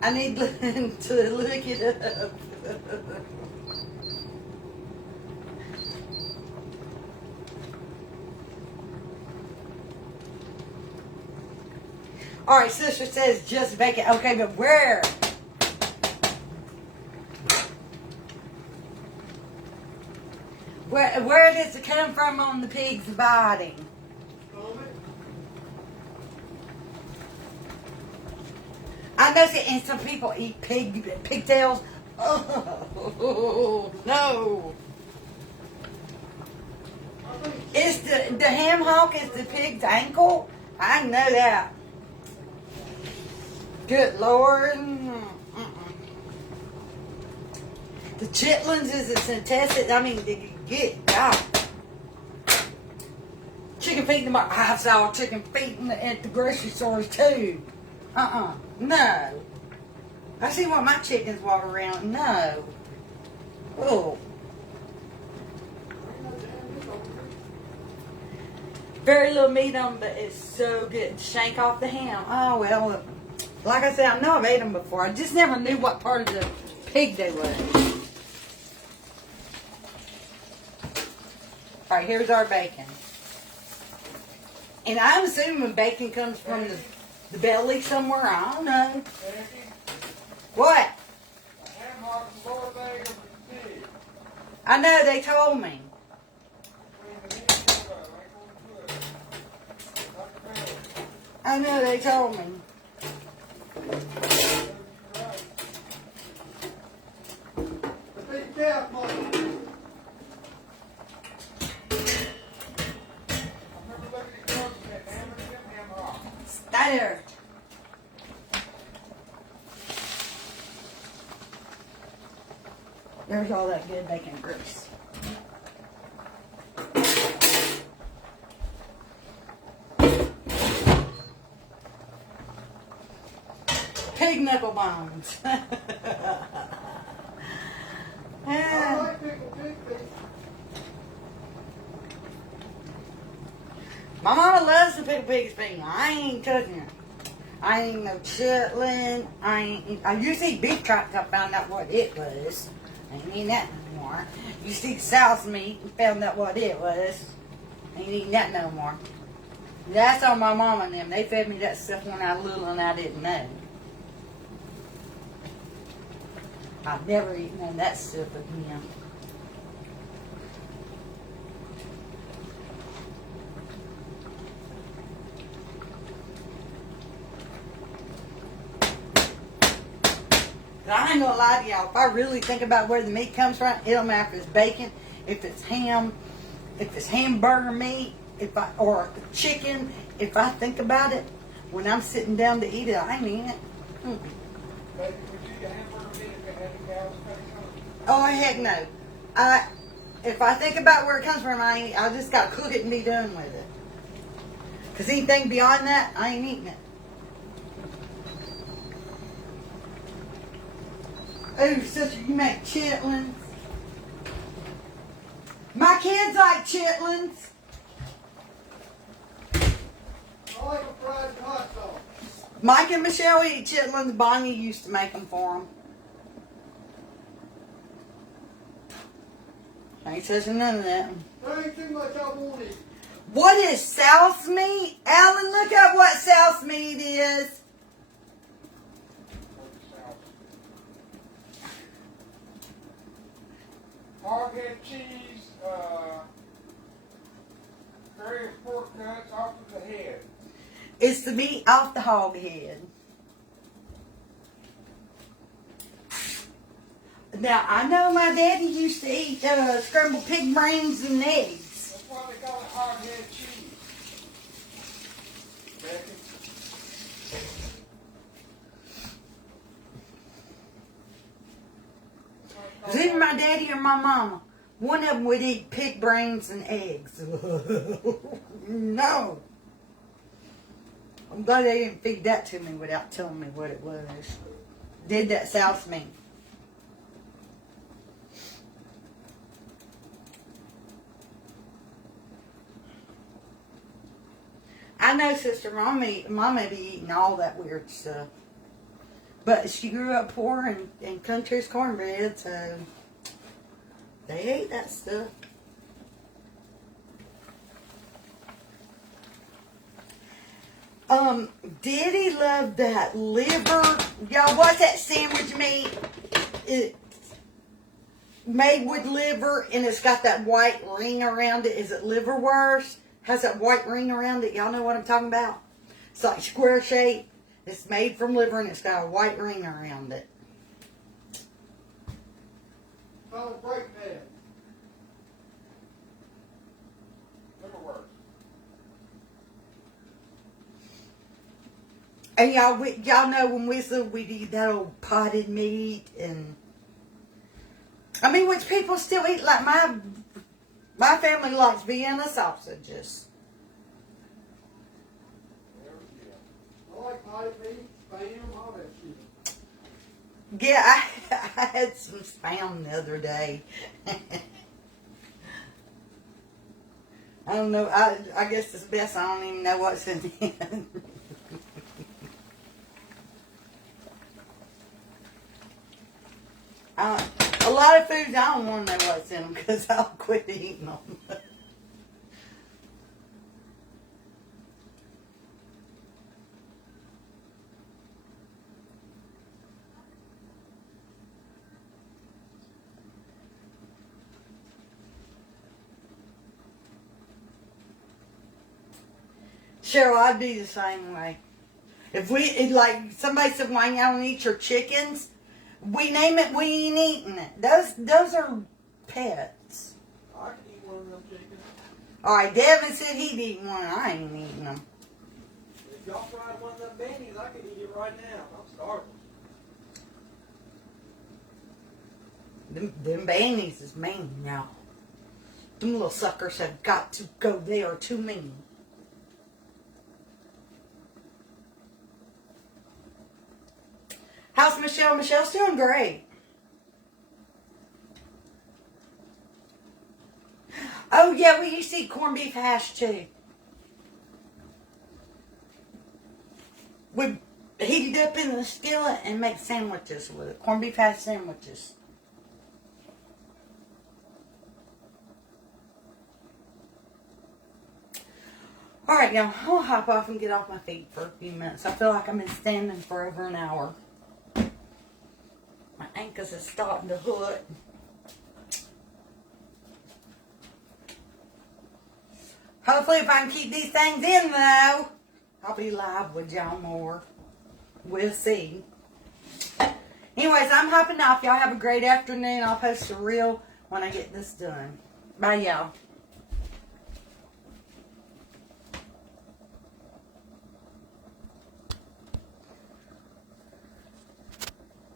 I need to look it up. All right, sister says just bacon. Okay, but where? Where does it come from on the pig's body? I know, and some people eat pigtails. Oh no! Is the ham hock is the pig's ankle? I know that. Good Lord. The chitlins is its intestine. I mean, get God. Chicken feet in the I saw chicken feet at the grocery stores too. No. I see why my chickens walk around. No. Oh. Very little meat on them, but it's so good. Shank off the ham. Oh, well, like I said, I know I've ate them before. I just never knew what part of the pig they was. All right, here's our bacon. And I'm assuming bacon comes from the belly somewhere. I don't know. What? I know, they told me. I know, they told me. Stay there. There's all that good bacon grease. Pig knuckle bones. My mama loves to pick pig's feet. I ain't touching it. I ain't no chitlin. I used to eat beef chops. I found out what it was. I ain't eating that no more. You see sow's meat and found out what it was. I ain't eating that no more. That's on my mama and them. They fed me that stuff when I was little and I didn't know. I've never eaten none of that stuff again. But I ain't gonna lie to y'all. If I really think about where the meat comes from, it don't matter if it's bacon, if it's ham, if it's hamburger meat, or chicken. If I think about it, when I'm sitting down to eat it, I ain't eating it. Oh heck no! If I think about where it comes from, I just gotta cook it and be done with it. 'Cause anything beyond that, I ain't eating it. Oh, sister, you make chitlins. My kids like chitlins. I like a fried hot sauce. Mike and Michelle eat chitlins. Bonnie used to make them for them. I ain't touching none of that. There ain't too much I want it. What is souse meat? Alan, look up what souse meat is. Hoghead cheese, various pork cuts off of the head. It's the meat off the hog head. Now, I know my daddy used to eat scrambled pig brains and eggs. That's why they call it hard-head cheese. Becky? It was either my daddy or my mama. One of them would eat pig brains and eggs. No. I'm glad they didn't feed that to me without telling me what it was. Did that south me. I know Sister Mama be eating all that weird stuff. But she grew up poor and country's cornbread, so they ate that stuff. Diddy loved that liver. Y'all, what's that sandwich meat? It's made with liver and it's got that white ring around it. Is it liverwurst? Has that white ring around it. Y'all know what I'm talking about? It's like square shape. It's made from liver and it's got a white ring around it. Oh, break that. Liverwurst. And y'all know when we'd eat that old potted meat and I mean, which people still eat. Like my family likes Vienna sausages. I like potted meat, spam, all that shit. Yeah, I had some spam the other day. I don't know. I guess it's best I don't even know what's in it. A lot of foods I don't want to know what's in them because I'll quit eating them. Cheryl, I'd be the same way. If like somebody said, why y'all don't eat your chickens? We name it, we ain't eating it. Those are pets. I could eat one of them chickens. Alright, Devin said he'd eat one. I ain't eating them. If y'all fried one of them bannies, I could eat it right now. I'm starving. Them bannies is mean now. Them little suckers have got to go. They are too mean. How's Michelle? Michelle's doing great. Oh yeah, we used to eat corned beef hash too. We heat it up in the skillet and make sandwiches with it. Corned beef hash sandwiches. Alright, now I'll hop off and get off my feet for a few minutes. I feel like I've been standing for over an hour. My ankles are starting to hurt. Hopefully if I can keep these things in though, I'll be live with y'all more. We'll see. Anyways, I'm hopping off. Y'all have a great afternoon. I'll post a reel when I get this done. Bye y'all.